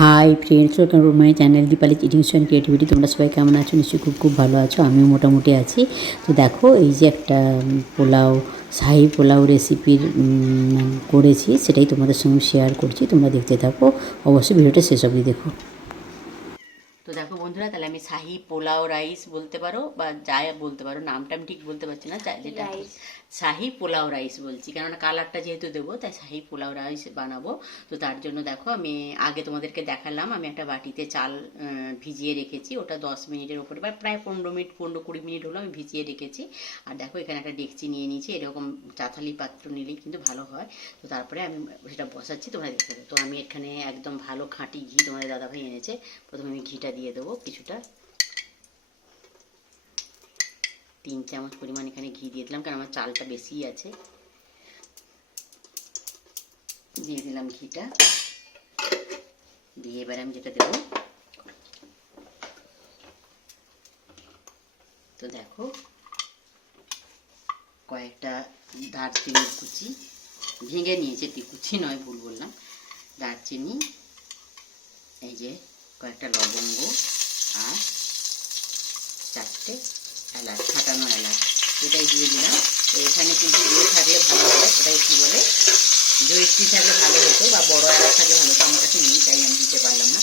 Hi friends welcome to my channel Deepali চিটিংস and creativity তোমরা সবাই কেমন আছো? নিশ্চয়ই খুব খুব ভালো আছো। আমিও মোটামুটি আছি। তো দেখো এই যে একটা পোলাও শাহি পোলাও রেসিপির করেছি সেটাই তোমাদের সঙ্গে শেয়ার করছি। তোমরা দেখতে থাকো। অবশ্যই ভিডিওটা শেষ অবধি দেখো। তো দেখো বন্ধুরা তাহলে আমি শাহি পোলাও রাইস বলতে পারো বা যা বলতে পারো নামটা আমি ঠিক বলতে পারছি না যেটা শাহি পোলাও রাইস বলছি। কেননা কালারটা যেহেতু দেবো, তাই শাহি পোলাও রাইস বানাবো। তো তার জন্য দেখো, আমি আগে তোমাদেরকে দেখালাম, আমি একটা বাটিতে চাল ভিজিয়ে রেখেছি। ওটা দশ মিনিটের উপরে, বা প্রায় পনেরো মিনিট, পনেরো কুড়ি মিনিট হলো আমি ভিজিয়ে রেখেছি। আর দেখো, এখানে একটা ডেকচি নিয়ে নিয়েছি, এরকম চাথালি পাত্র নিলেই কিন্তু ভালো হয়। তো তারপরে আমি সেটা বসাচ্ছি, তোমরা দেখতে তো আমি এখানে একদম ভালো খাঁটি ঘি তোমাদের দাদাভাই এনেছে। প্রথমে আমি ঘিটা দিয়ে দেবো কিছুটা। তিন চামচ পরিমাণ এখানে ঘি দিয়ে দিলাম, কারণ আমার চালটা বেশিই আছে। দিয়ে দিলাম ঘিটা। দিয়ে এবারে আমি যেটা দেবো, তো দেখো, কয়েকটা দারচিনির কুচি। ভেঙে নিয়েছে কুচি নয়, ভুল বললাম। দারচিনি, এই যে কয়েকটা লবঙ্গ, আর চারটে এলাচ, ফাটানো এলাচ, এটাই দিয়ে দিলাম। তো এখানে কিন্তু ইয়ে থাকলে ভালো হয় এটাই কী বলে? জয়িত্রী থাকলে ভালো হতো বা বড় এলাচ থাকলে ভালো হতো, আমার কাছে নেই, তাই আমি দিতে পারলাম না।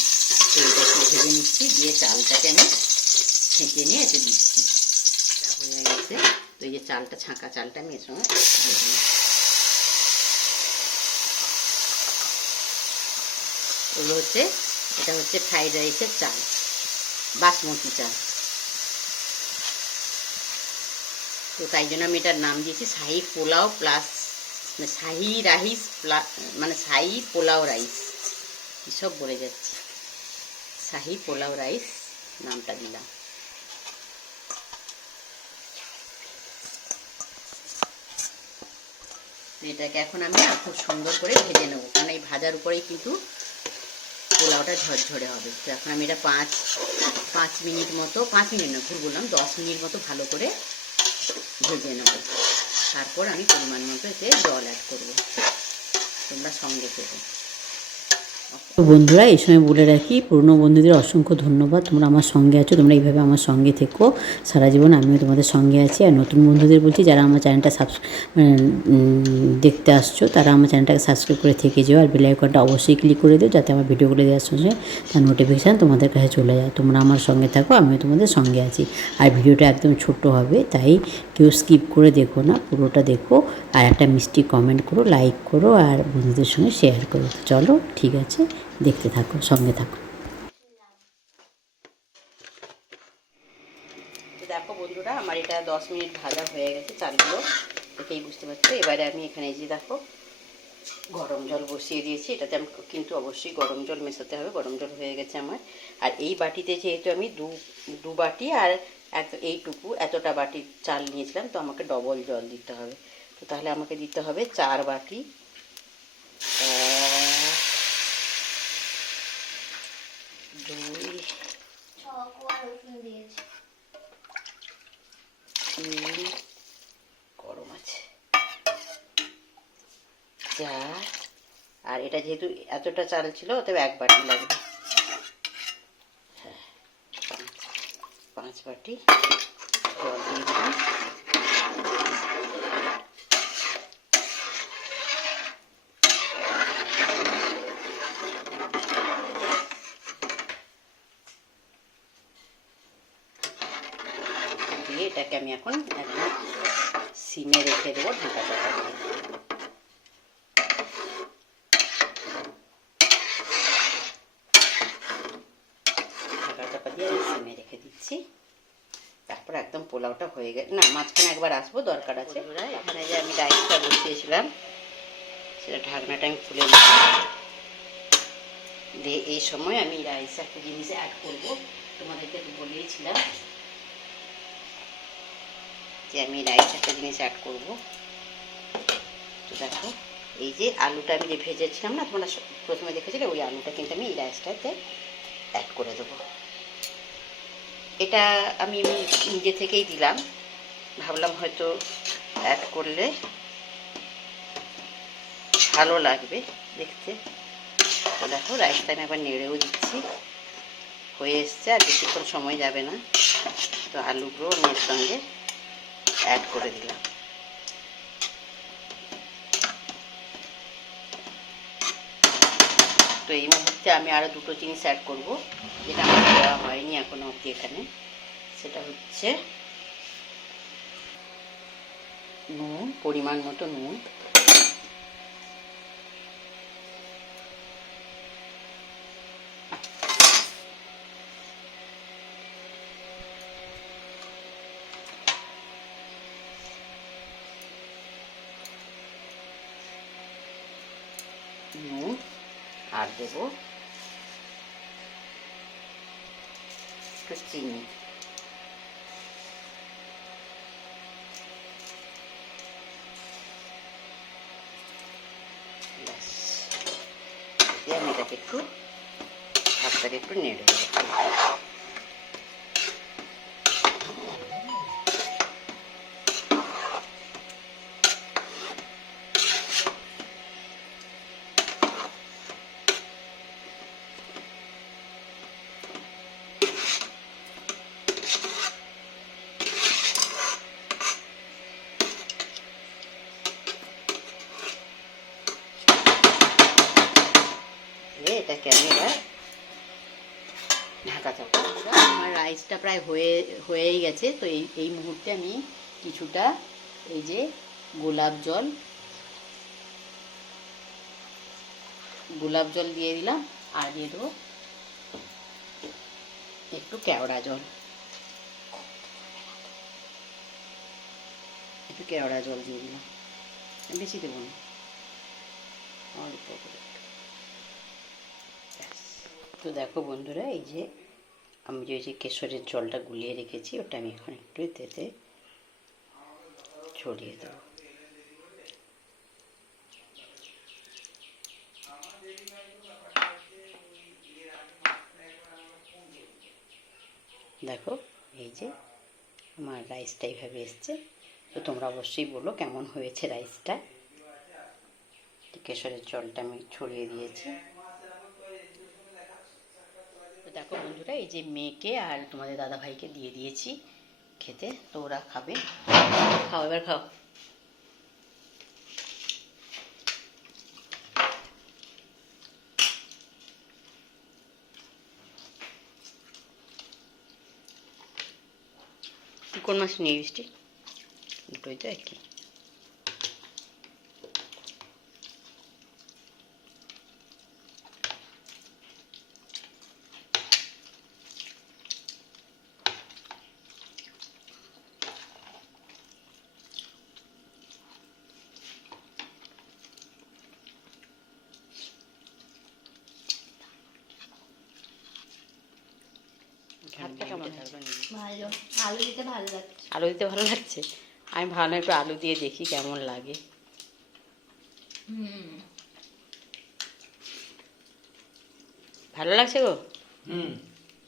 তো এটা একটু ভেজে নিচ্ছি, দিয়ে চালটাকে আমি ছেঁকে নিয়ে এতে দিচ্ছি। হয়ে গেছে। তো এই যে চালটা ছাঁকা, চালটা আমি এর সঙ্গে দিয়ে ওগুলো হচ্ছে, এটা হচ্ছে ফ্রাইড রাইসের চাল, বাসমতি চাল। তো তাই জন্য আমি এটার নাম দিয়েছি শাহি পোলাও প্লাস মানে শাহি রাইস মানে শাহি পোলাও রাইস। এসব বলে যাচ্ছে। শাহি পোলাও রাইস নামটা দিলাম। এটাকে এখন আমি খুব সুন্দর করে ভেজে নেব, কারণ এই ভাজার উপরেই কিন্তু পোলাওটা ঝরঝরে হবে। তো এখন আমি এটা পাঁচ পাঁচ মিনিট মতো, পাঁচ মিনিট না, ভুল বললাম, দশ মিনিট মতো ভালো করে ভেজে নেব। তারপর আমি পরিমাণ মতো এতে জল অ্যাড করব। তোমরা সঙ্গে থেকো। তো বন্ধুরা, এই সময় বলে রাখি, পুরনো বন্ধুদের অসংখ্য ধন্যবাদ। তোমরা আমার সঙ্গে আছো, তোমরা এইভাবে আমার সঙ্গে থেকো। সারা জীবন আমিও তোমাদের সঙ্গে আছি। আর নতুন বন্ধুদের বলছি, যারা আমার চ্যানেলটা সাবস দেখতে আসছো, তারা আমার চ্যানেলটাকে সাবস্ক্রাইব করে থেকে যেও। আর বেল আইকনটা অবশ্যই ক্লিক করে দিও, যাতে আমার ভিডিওগুলো দেওয়ার সঙ্গে তার নোটিফিকেশান তোমাদের কাছে চলে যায়। তোমরা আমার সঙ্গে থাকো, আমিও তোমাদের সঙ্গে আছি। আর ভিডিওটা একদম ছোট হবে, তাই কেউ স্কিপ করে দেখো না, পুরোটা দেখো। আর একটা মিষ্টি কমেন্ট করো লাইক করো, আর বন্ধুদের সঙ্গে শেয়ার করো। চলো, ঠিক আছে। দেখতে থাকো সঙ্গে থাকো দেখো বন্ধুরা, আমার এটা দশ মিনিট ভাজা হয়ে গেছে চালগুলো। দেখেই বুঝতে পারছ, এবারে আমি এখানে যে দেখো, গরম জল বসিয়ে দিয়েছি। এটাতে আমি কিন্তু অবশ্যই গরম জল মেশাতে হবে, গরম জল হয়ে গেছে আমার। আর এই বাটিতে যেহেতু আমি দু দু বাটি আর এত, এইটুকু, এতটা বাটির চাল নিয়েছিলাম, তো আমাকে ডবল জল দিতে হবে। তো তাহলে আমাকে দিতে হবে চার বাটি দুই তিন গরম আছে। চার আর এটা যেহেতু এতটা চাল ছিল তবে এক বাটি লাগবে। হ্যাঁ, পাঁচ পাঁচ বাটি জল দিয়ে দিলাম দিয়ে এটাকে আমি এখন একদম সিমে রেখে দেবো ঢাকা চাপা দিয়ে ঢাকা চাপা দিয়ে আমি সিমে রেখে দিচ্ছি। তারপর একদম পোলাওটা হয়ে গেছে না মাঝখানে একবার আসব দরকার আছে। এখানে যে আমি রাইসটা বসিয়েছিলাম সেটা ঢাকনাটা আমি খুলে নিচ্ছি। দিয়ে এই সময় আমি রাইসে একটা জিনিস অ্যাড করব। তোমাদেরকে তো বলেইছিলাম। যে আমি রাইস একটা জিনিস অ্যাড করব। তো দেখো, এই যে আলুটা আমি যে ভেজেছিলাম না, তোমরা প্রথমে দেখেছিলে ওই আলুটা কিন্তু আমি এই রাইসটাতে অ্যাড করে দেবো। এটা আমি নিজে থেকেই দিলাম। ভাবলাম হয়তো অ্যাড করলে ভালো লাগবে দেখতে। তো দেখো, রাইসটা আমি একবার নেড়েও দিচ্ছি। হয়ে এসছে আর বেশিক্ষণ সময় যাবে না। তো আলুগুলো আমি এর সঙ্গে অ্যাড করে দিলাম। তো এই মুহূর্তে আমি আরও দুটো জিনিস অ্যাড করব, যেটা আমার দেওয়া হয়নি এখনও অবধি এখানে। সেটা হচ্ছে নুন, পরিমাণ মতো নুন নুন। আর দেব একটু চিনি। আমি এটাকে একটু ভাতটাকে একটু নেড়ে দেবো। ঢাকা চাপা আমার রাইসটা প্রায় হয়ে, হয়েই গেছে। তো এই এই মুহূর্তে আমি কিছুটা এই যে গোলাপ জল গোলাপ জল দিয়ে দিলাম আর দিয়ে দেবো একটু কেওড়া জল। একটু কেওড়া জল দিয়ে দিলাম। বেশি দেবো না, অল্প করে। তো দেখো বন্ধুরা, এই যে আমি যে যে কেশরের জলটা গুলিয়ে রেখেছি, ওটা আমি এখন একটু এতে ছড়িয়ে দেবো। দেখো, এই যে আমার রাইসটা এইভাবে এসছে। তো তোমরা অবশ্যই বলো কেমন হয়েছে রাইসটা। কেশরের জলটা আমি ছড়িয়ে দিয়েছি। দেখো বন্ধুরা, এই যে মেয়েকে আর তোমাদের দাদা ভাইকে দিয়ে দিয়েছি খেতে। তো ওরা খাবে। খাও, এবার খাও। কোন মাছ নিয়ে বৃষ্টি দুটোই তো একই ভাতটা কেমন হয়েছে? ভালো আলু দিতে ভালো লাগছে? আলু দিতে ভালো লাগছে আমি ভাবলাম একটু আলু দিয়ে দেখি কেমন লাগে। হুম। ভালো লাগছে গো? হুম।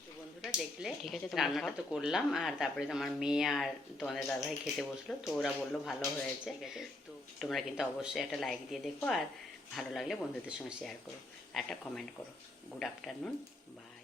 তো বন্ধুরা দেখলে ঠিক আছে, তোমরা রান্নাটা তো করলাম আর তারপরে তোমার মেয়ে আর তোমাদের দাদাভাই খেতে বসল তো ওরা বলল ভালো হয়েছে। ঠিক আছে তো তোমরা কিন্তু অবশ্যই একটা লাইক দিয়ে দেখো আর ভালো লাগলে বন্ধুদের সঙ্গে শেয়ার করো আর একটা কমেন্ট করো। Good afternoon by